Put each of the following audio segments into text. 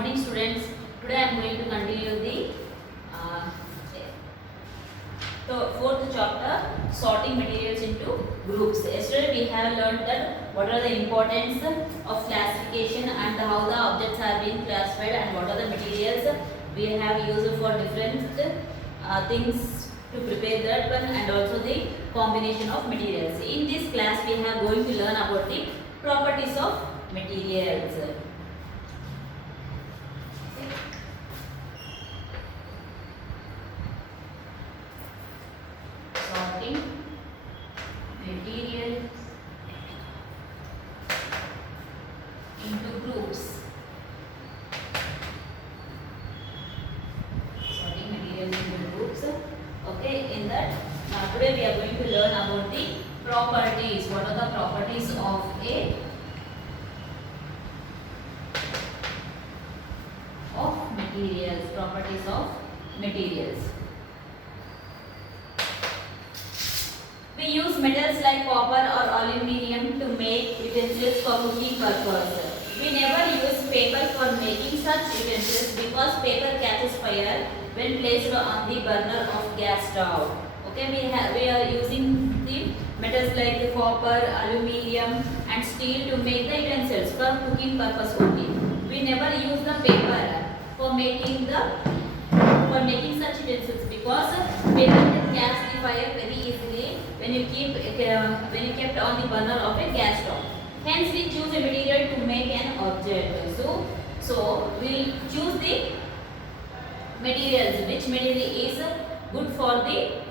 morning students. Today I am going to continue the fourth chapter, sorting materials into groups. Yesterday we have learned that what are the importance of classification and how the objects are being classified and what are the materials we have used for different things to prepare that one, and also the combination of materials. In this class we are going to learn about the properties of materials. Sorting material into groups. Sorting materials into groups. Okay, in that now today we are going to learn about the properties. What are the properties of materials? Properties of materials. We use metals like copper or aluminium to make utensils for cooking purpose. We never use paper for making such utensils because paper catches fire when placed on the burner of gas stove. Okay, we are using the metals like the copper, aluminium and steel to make the utensils for cooking purpose only. We never use the paper for making such utensils because paper can catch the fire very easily when you kept on the burner of a gas stove. Hence we choose a material to make an object. So we choose the materials, which material is good for the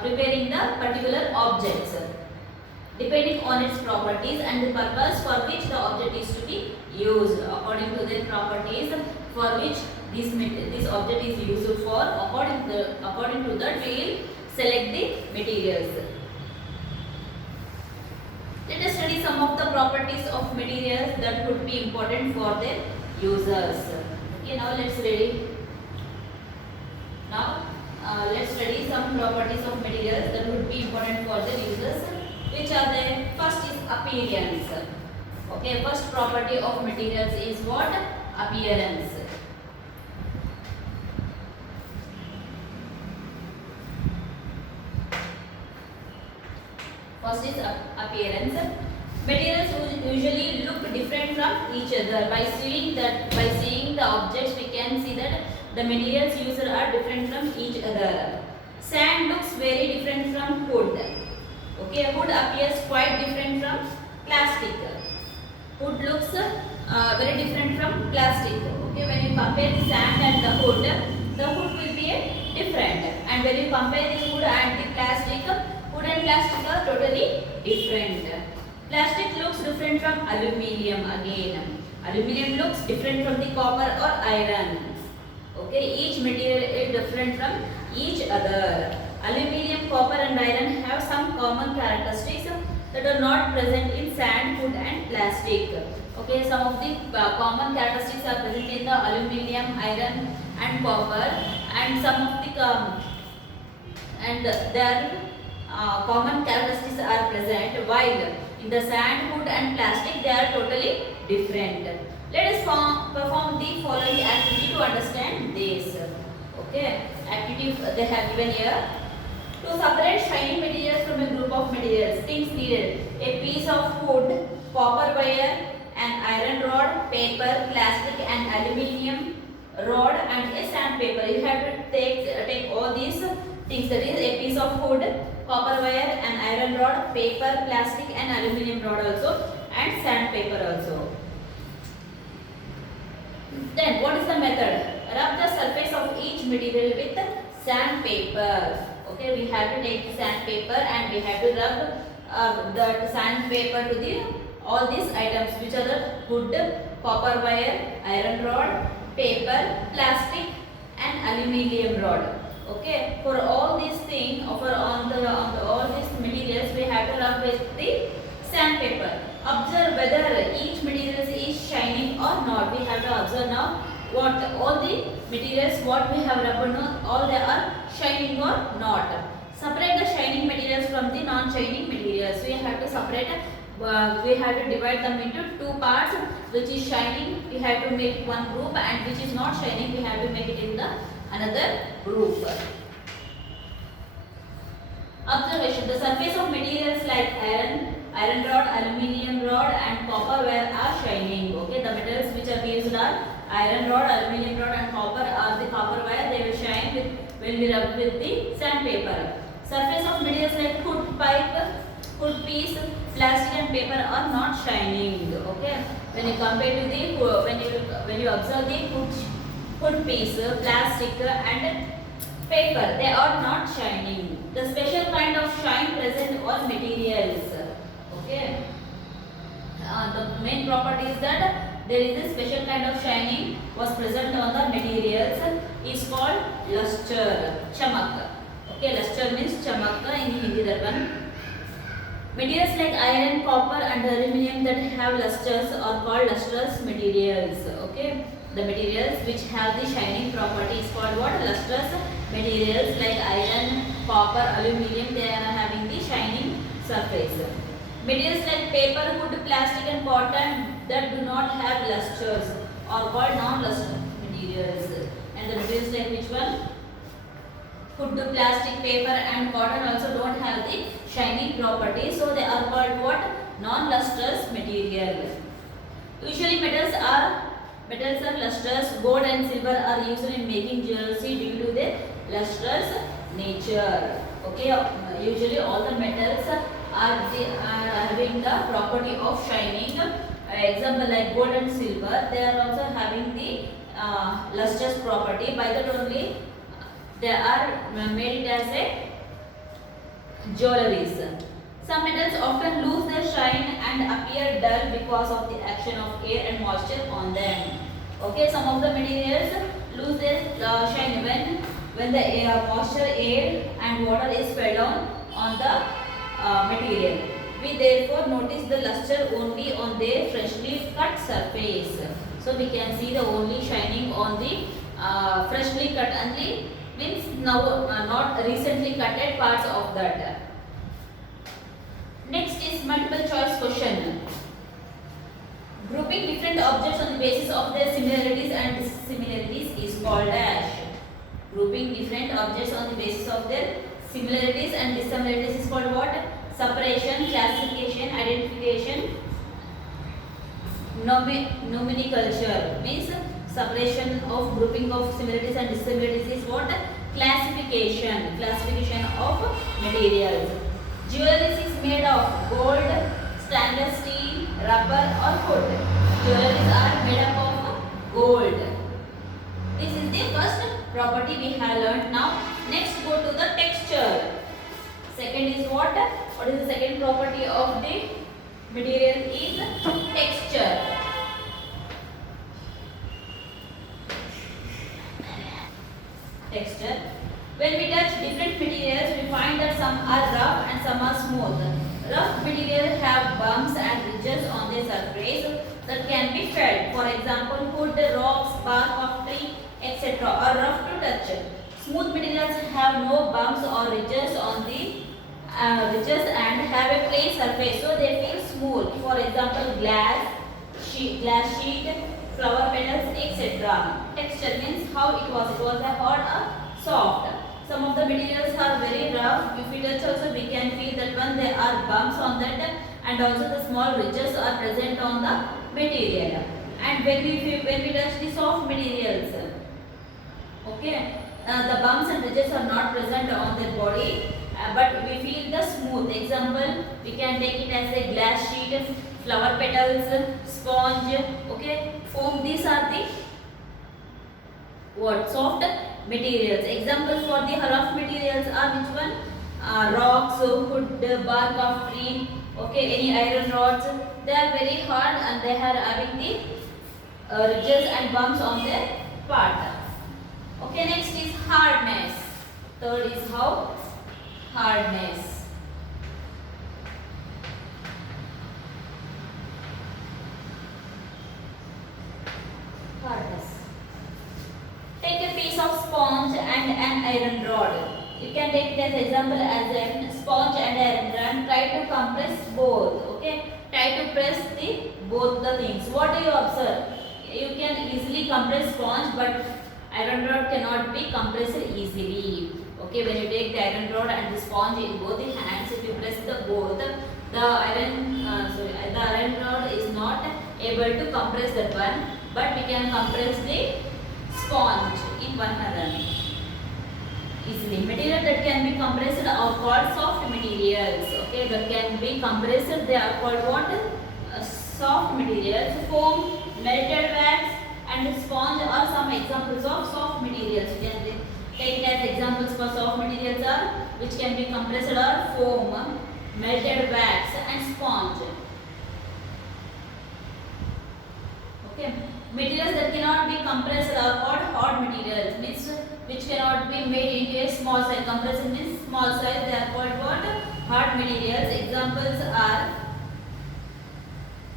preparing the particular objects, depending on its properties and the purpose for which the object is to be used. According to the properties for which this object is used for, according to that we will select the materials. Let us study some of the properties of materials that could be important for their users. Okay, now let's study some properties of materials that would be important for the users. Which are the first is appearance. Okay, first property of materials is what? Appearance. First is appearance. Materials usually look different from each other. By seeing the objects, we can see that the materials used are different from each other. Sand looks very different from wood. Okay, wood appears quite different from plastic. Wood looks very different from plastic. Okay, when you compare the sand and the wood will be different. And when you compare the wood and the plastic, wood and plastic are totally different. Plastic looks different from aluminium again. Aluminium looks different from the copper or iron. Okay, each material is different from each other. Aluminium, copper and iron have some common characteristics that are not present in sand, wood and plastic. Okay, some of the common characteristics are present in the aluminium, iron and copper, and some of the their common characteristics are present, while in the sand, wood and plastic they are totally different. Let us perform the following activity to understand this. Okay, activity they have given here. To separate shiny materials from a group of materials, things needed: a piece of wood, copper wire, an iron rod, paper, plastic and aluminium rod and a sandpaper. You have to take all these things, that is a piece of wood, copper wire, an iron rod, paper, plastic and aluminium rod also, and sandpaper also. Then what is the method? Rub the surface of each material with sandpaper. Okay, we have to take the sandpaper and we have to rub the sandpaper to all these items, which are the wood, copper wire, iron rod, paper, plastic and aluminium rod. Okay, for all these things, all these materials, we have to rub with the sandpaper. Observe whether each material is shining or not. We have to observe now what all the materials what we have rubbed on, all they are shining or not. Separate the shining materials from the non-shining materials. We have to separate we have to divide them into two parts. Which is shining, we have to make one group, and which is not shining, we have to make it in the another group. Observation: the surface of materials like iron rod, aluminium rod, and copper wire are shining. Okay, the metals which are used are iron rod, aluminium rod, and copper are the copper wire. They will shine when we rub with the sandpaper. Surface of materials like hood pipe, hood piece, plastic, and paper are not shining. Okay, when you compare to the when you observe the hood piece, plastic, and paper, they are not shining. The special kind of shine present on materials. Okay. The main property is that there is a special kind of shining was present on the materials is called luster, chamak. Okay, luster means chamak in Hindi, that one. Materials like iron, copper, and aluminium that have lusters are called lustrous materials. Okay, the materials which have the shining property is called what? Lustrous materials like iron, copper, aluminium. They are having the shining surface. Materials like paper, wood, plastic, and cotton that do not have lusters are called non-luster materials. And the materials like which one? Wood, plastic, paper, and cotton also don't have the shining property, so they are called what? Non-lustrous material. Usually metals are lustrous. Gold and silver are used in making jewelry due to their lustrous nature. Okay, usually all the metals are having the property of shining. Example like gold and silver, they are also having the lustrous property. By that only they are made it as a jewelries. Some metals often lose their shine and appear dull because of the action of air and moisture on them. Okay, some of the materials lose their shine when the moisture, air, and water is fell down on the material. We therefore notice the luster only on their freshly cut surface. So we can see the only shining on the freshly cut only, means now not recently cutted parts of that. Next is multiple choice question. Grouping different objects on the basis of their similarities and dissimilarities is called dash. Grouping different objects on the basis of their similarities and dissimilarities is called what? Separation, classification, identification, nomenclature. Means separation of grouping of similarities and dissimilarities is what? Classification. Classification of materials. Jewelry is made of gold, stainless steel, rubber, or wood. Jewelries are made up of gold. This is the first property we have learnt. Now next go to the texture. Second is what? What is the second property of the material is texture. Texture. When we touch different materials, we find that some are rough and some are smooth. Rough materials have bumps and ridges on their surface that can be felt. For example, wood, rocks, bark of tree, etc. are rough to touch. Smooth materials have no bumps or ridges on the ridges and have a plain surface, so they feel smooth. For example, glass sheet, flower petals, etc. Texture means how it was. It was a hard or soft. Some of the materials are very rough. If we touch also, we can feel that one there are bumps on that, and also the small ridges are present on the material. And when we touch the soft materials, okay, the bumps and ridges are not present on their body, but we feel the smooth. Example, we can take it as a glass sheet, flower petals, sponge, okay, foam. These are the what? Soft materials. Examples for the rough materials are which one? Rocks, wood, bark of tree, okay, any iron rods. They are very hard and they are having the ridges and bumps on their part. Okay, next is hardness. Third is how? Hardness. Hardness. Take a piece of sponge and an iron rod. You can take it as example as a sponge and iron rod. Try to compress both. Okay. try to press the both the things. What do you observe? You can easily compress sponge, but iron rod cannot be compressed easily. Okay, when you take the iron rod and the sponge in both the hands, if you press the both, the iron rod is not able to compress that one, but we can compress the sponge in one hand easily. Material that can be compressed are called soft materials. Okay, that can be compressed, they are called what? Soft materials. Foam, melted wax and sponge are some examples of soft materials. You can take as examples for soft materials are which can be compressed are foam, melted wax and sponge. Okay, materials that cannot be compressed are called hard materials, means which cannot be made into a small size. Compressed means small size, they are called what? Hard materials. Examples are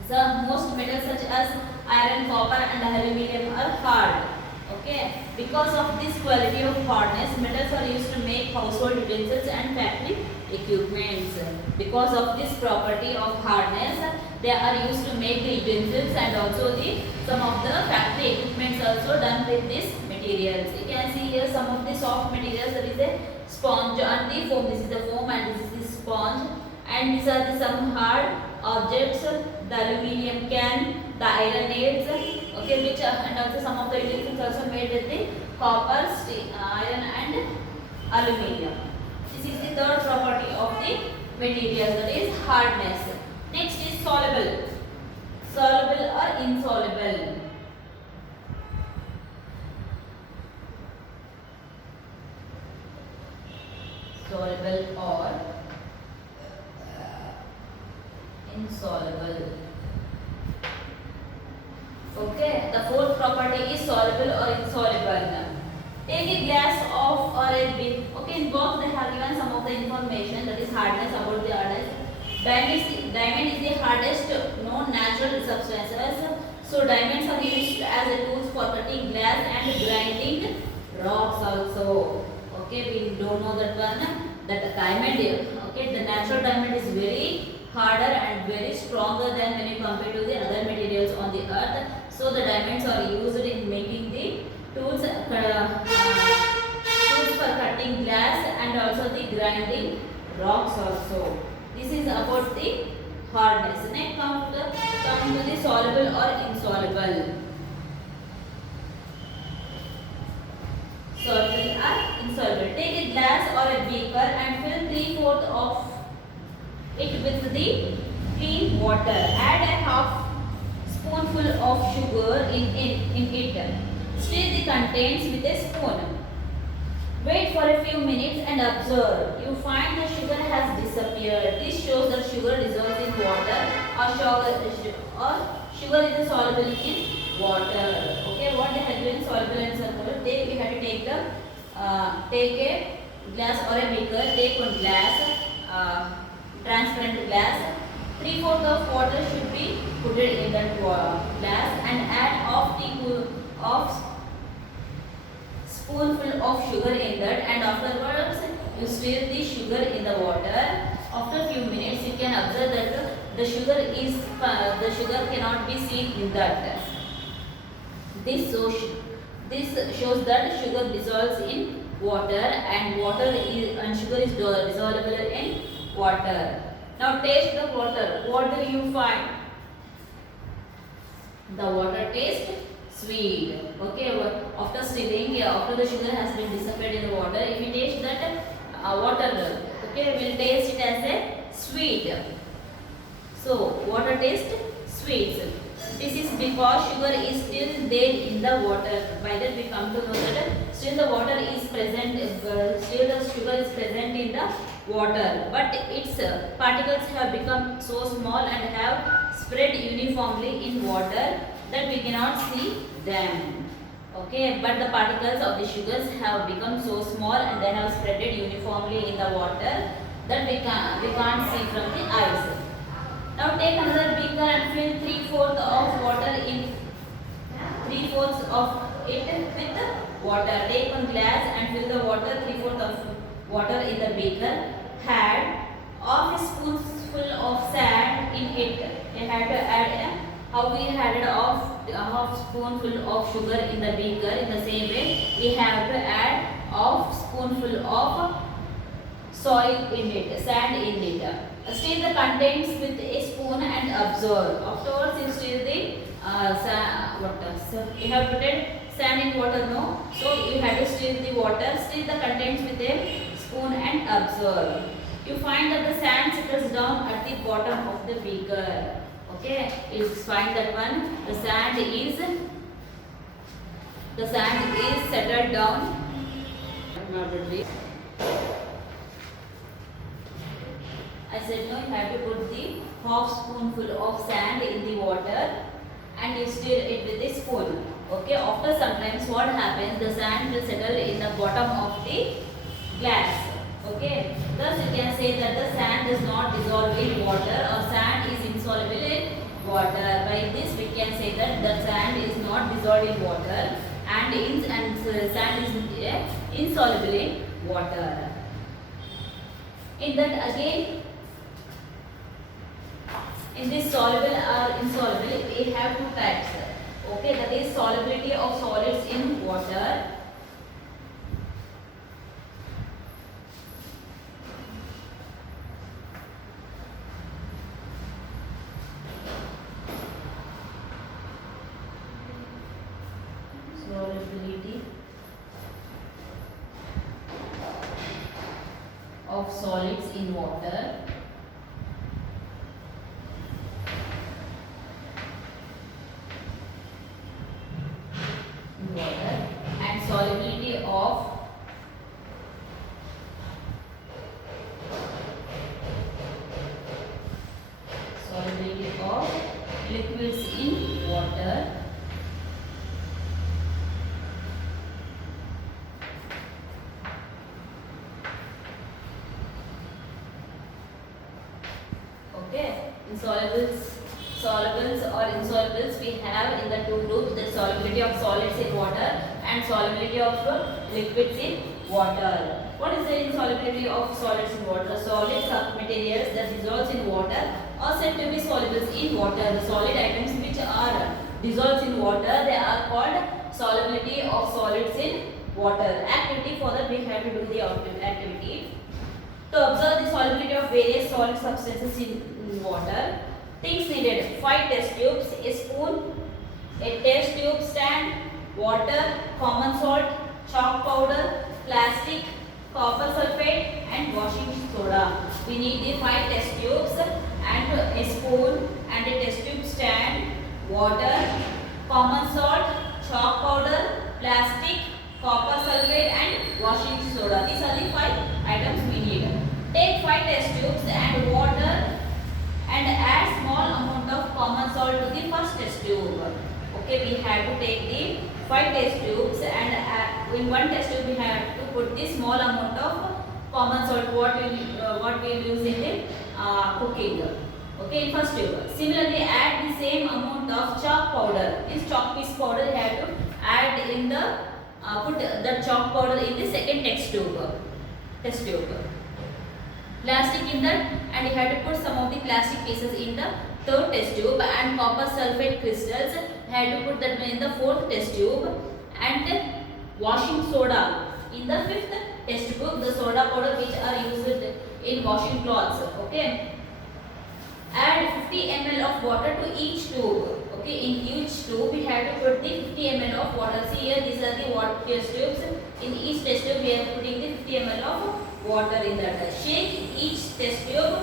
the most metals such as iron, copper and aluminum are hard. Okay, because of this quality of hardness, metals are used to make household utensils and factory equipments. Because of this property of hardness, they are used to make the utensils and also the some of the factory equipments also done with this materials. You can see here some of the soft materials, that is a sponge and the foam. This is the foam and this is the sponge, and these are the some hard objects, the aluminium can, the iron nails, okay, which and also some of the utensils also made with the copper, steel, iron and aluminium. This is the third property of the materials, that is hardness. Next is soluble. Soluble or insoluble. Soluble or insoluble. Okay, the fourth property is soluble or insoluble. Take a glass of or a bit. Okay, in box they have given some of the information, that is hardness, about the hardness. Diamond is the hardest known natural substances. So diamonds are used as a tools for cutting glass and grinding rocks also. Okay, we don't know that one. That diamond, okay, the natural diamond is very harder and very stronger than when you compare to the other materials on the earth. So the diamonds are used in making the tools for cutting glass and also the grinding rocks also. This is about the hardness. Next come to the soluble or insoluble. Soluble or insoluble. Take a glass or a beaker and fill 3/4 of it with the clean water. Add a half spoonful of sugar in it. Stir the contents with a spoon. Wait for a few minutes and observe. You find the sugar has disappeared. This shows that sugar dissolves in water, or sugar is soluble in water. Okay, what they have given soluble and insoluble. We have to take a glass or a beaker. Take one glass, transparent glass. 3/4 of water should be put in that glass and add of spoonful of sugar in that, and afterwards you stir the sugar in the water. After few minutes you can observe that the sugar cannot be seen in that. This shows that sugar dissolves in water and sugar is dissolvable in water. Now taste the water. What do you find? The water tastes sweet. Okay, after stirring, after the sugar has been disappeared in the water, if you taste that water, okay, we'll taste it as a sweet. So water tastes sweet. This is because sugar is still there in the water. By that we come to know that still the water is present, still the sugar is present in the water, but its particles have become so small and have spread uniformly in water that we cannot see them. Okay, but the particles of the sugars have become so small and they have spreaded uniformly in the water that we can't see from the eyes. Now take another beaker and fill 3/4 of water in 3/4 of it with water. Take one glass and fill the water 3/4 of water in the beaker. Add half a spoonful of sand in it. we have to add how we added a half spoonful of sugar in the beaker. In the same way, we have to add half spoonful of soil in it, sand in it. Stir the contents with a spoon and observe. Afterwards, you stir the so you have put sand in water, no? So you have to stir the water, stir the contents with a spoon and observe. You find that the sand settles down at the bottom of the beaker. Okay, you find that one. The sand is settled down. I said no, you have to put the half spoonful of sand in the water and you stir it with a spoon. Okay, after sometimes what happens, the sand will settle in the bottom of the glass. Okay, thus you can say that the sand does not dissolve in water or sand is insoluble in water. By this we can say that the sand is not dissolved in water and sand is insoluble in water. In that again, in this soluble or insoluble, we have two types. Okay, that is solubility of solids in water. Solubility of solids in water. And solubility of liquids in water. Okay, solubles or insolubles we have in the two groups, the solubility of solids in water and solubility of liquids in water. What is the insolubility of solids in water? Solid submaterials that dissolves in water are said to be solubles in water. The solid items which are dissolves in water, they are called solubility of solids in water. Activity, for that we have to do the activity. To observe the solubility of various solid substances in water, things needed: 5 test tubes, a spoon, a test tube stand, water, common salt, chalk powder, plastic, copper sulfate and washing soda. We need the 5 test tubes and a spoon and a test tube stand, water, common salt, chalk powder, plastic, copper sulfate and washing soda. These are the 5 items we need. Take 5 test tubes and water and add small amount of common salt to the first test tube. Okay, we have to take the 5 test tubes and in one test tube we have to put the small amount of common salt what we will use in the cooking. Okay, in first tube. Similarly, add the same amount of chalk powder. This chalk piece powder you have to add in the put the chalk powder in the second test tube. Plastic in that, and you have to put some of the plastic pieces in the third test tube, and copper sulfate crystals you have to put that in the fourth test tube, and washing soda in the fifth test tube, the soda powder which are used in washing clothes. Okay, add 50 ml of water to each tube. Okay, in each tube we have to put the 50 ml of water. See here, these are the water test tubes. In each test tube we are putting the 50 ml of water in that. Shake each test tube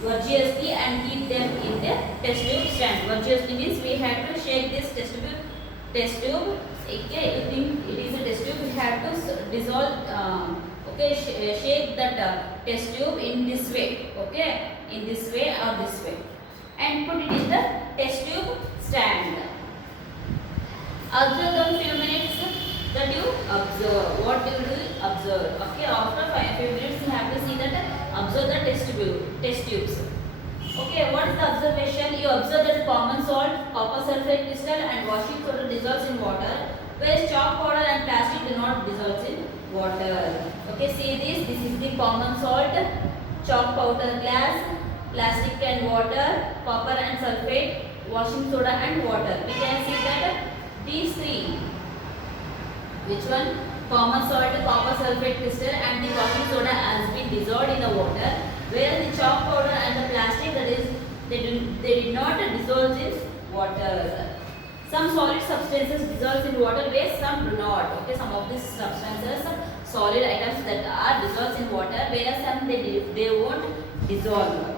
vigorously and keep them in the test tube stand. Vigorously means we have to shake this test tube. Okay, it is a test tube. We have to dissolve. Shake that test tube in this way. Okay, in this way or this way, and put it in the test tube stand. Observe the few minutes that you observe. What you will observe. Okay, after few minutes you have to see that observe the test tubes. Okay, what is the observation? You observe that common salt, copper sulfate crystal and washing soda dissolves in water, whereas chalk powder and plastic do not dissolve in water. Okay, see this. This is the common salt, chalk powder glass, plastic and water, copper and sulfate, washing soda and water. We can see that these three, which one? Common salt, copper sulfate crystal and the washing soda has been dissolved in the water, whereas the chalk powder and the plastic, that is, they did not dissolve in water. Some solid substances dissolve in water, where some do not. Okay, some of these substances, solid items that are dissolved in water, whereas some they won't dissolve.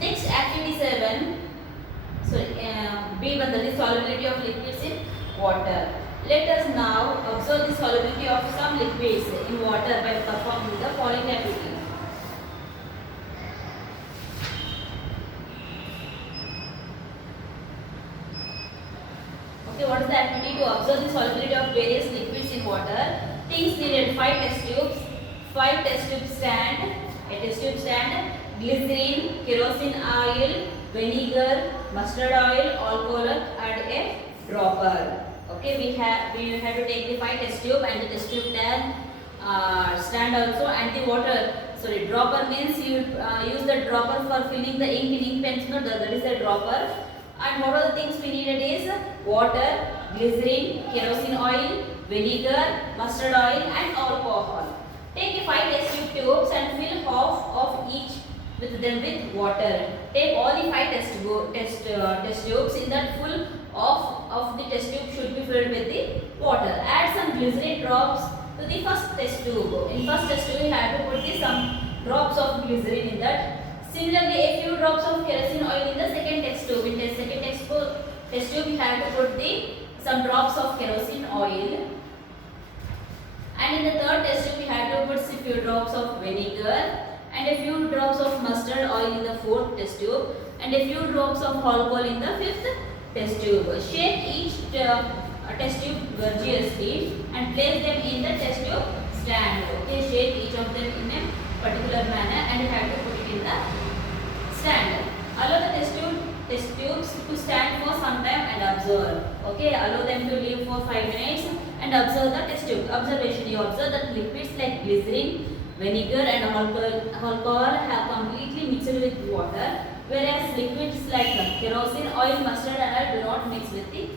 Next, activity 7. So B1, that is solubility of liquids in water. Let us now observe the solubility of some liquids in water by performing the following activity. Okay, what is the activity? To observe the solubility of various liquids in water. Things needed: 5 test tubes, 5 test tube stand, a test tube stand, glycerine, kerosene oil, vinegar, mustard oil, alcohol, and a dropper. Okay, we have to take the 5 test tube and the test tube stand also, and the water. Sorry, dropper means you use the dropper for filling the ink in ink pens. No, that is the dropper. And what are the things we needed is water, glycerine, kerosene oil, vinegar, mustard oil, and alcohol. Take the 5 test tubes and fill half of each with them with water. Take all the 5 test tubes. In that, full of the test tube should be filled with the water. Add some glycerine drops to the first test tube. In first test tube, you have to put some drops of glycerine in that. Similarly, a few drops of kerosene oil in the second test tube. In the second test tube, you have to put some drops of kerosene oil. And in the third test tube, you have to put a few drops of vinegar and a few drops of mustard oil in the fourth test tube, and a few drops of alcohol in the fifth test tube. Shake each test tube vigorously and place them in the test tube stand. Okay, shake each of them in a particular manner and you have to put it in the stand. Allow the test tubes to stand for some time and observe. Okay, allow them to live for 5 minutes and observe the test tube. Observation: you observe that liquids like glycerine, vinegar and alcohol have completely mixed with water, whereas liquids like kerosene oil, mustard and oil do not mix with the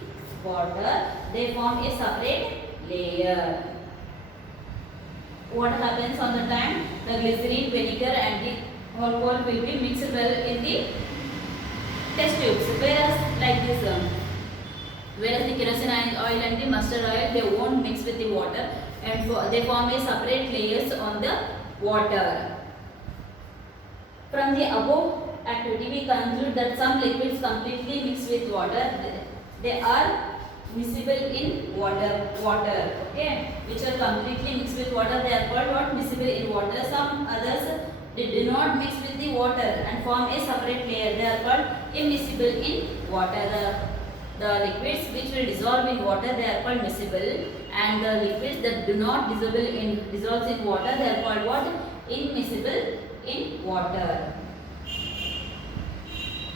water. They form a separate layer. What happens on the time? The glycerine, vinegar and the alcohol will be mixed well in the test tubes, whereas like this whereas the kerosene oil and the mustard oil, they won't mix with the water and they form a separate layers on the water. From the above activity, we conclude that some liquids completely mix with water. They are miscible in water. Okay, which are completely mixed with water, they are called what? Miscible in water. Some others, they do not mix with the water and form a separate layer. They are called immiscible in water. The liquids which will dissolve in water, they are called miscible, and the liquids that do not dissolve in water, they are called what? Immiscible in water.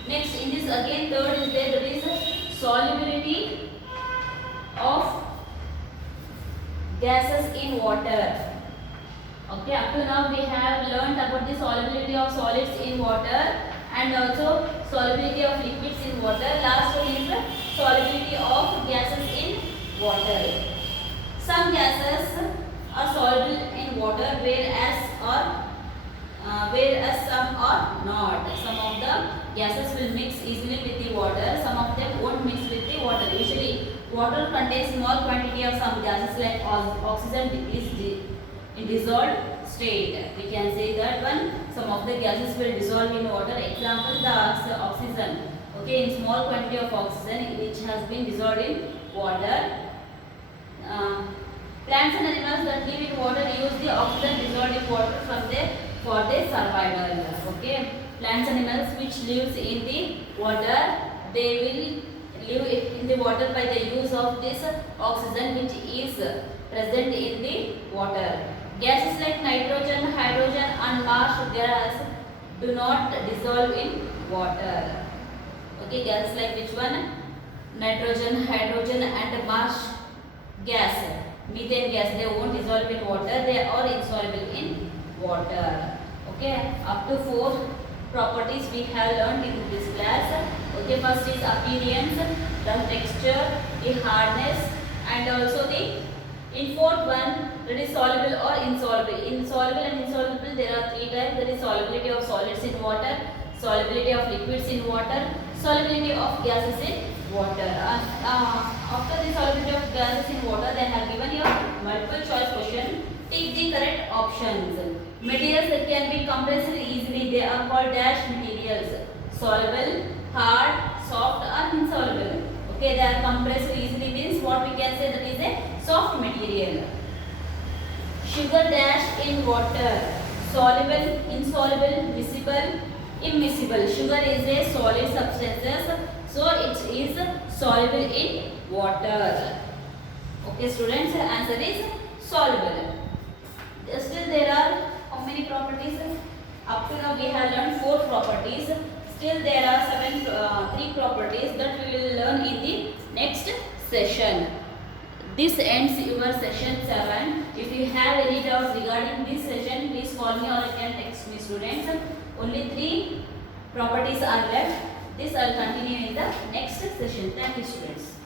Next, in this again third is there is solubility of gases in water. Okay, up to now we have learnt about the solubility of solids in water and also solubility of liquids in water. Last one is solubility of gases in water. Some gases are soluble in water, whereas some are not. Some of the gases will mix easily with the water. Some of them won't mix with the water. Usually, water contains small quantity of some gases like oxygen is in dissolved state. We can say that one. Some of the gases will dissolve in water. Example, the oxygen. Okay, in small quantity of oxygen which has been dissolved in water. Plants and animals that live in water use the oxygen dissolved in water for their survival. Okay, plants and animals which lives in the water, they will live in the water by the use of this oxygen which is present in the water. Gases like nitrogen, hydrogen and marsh gas do not dissolve in water. Okay, gases like which one? Nitrogen, hydrogen and marsh gas, methane gas, they won't dissolve in water, they are insoluble in water. Okay, up to 4 properties we have learned in this class. Okay, first is appearance, the texture, the hardness, and also the in fourth one, that is soluble or insoluble. Insoluble and insoluble, there are three types. That is solubility of solids in water, solubility of liquids in water, solubility of gases in water. After the solubility of gases in water, they have given you multiple choice question. Take the correct options. Materials that can be compressed easily, they are called dash materials. Soluble, hard, soft, or insoluble. Okay, they are compressed easily means what we can say, that is a soft material. Sugar dash in water. Soluble, insoluble, miscible, immiscible. Sugar is a solid substance, so it is soluble in water. Okay, students, answer is soluble. Still there are how many properties? Up to now we have learned 4 properties. Still there are 3 properties that we will learn in the next session. This ends your session 7. If you have any doubts regarding this session, please call me or you can text me, students. Only 3 properties are left. This I will continue in the next session. Thank you, students.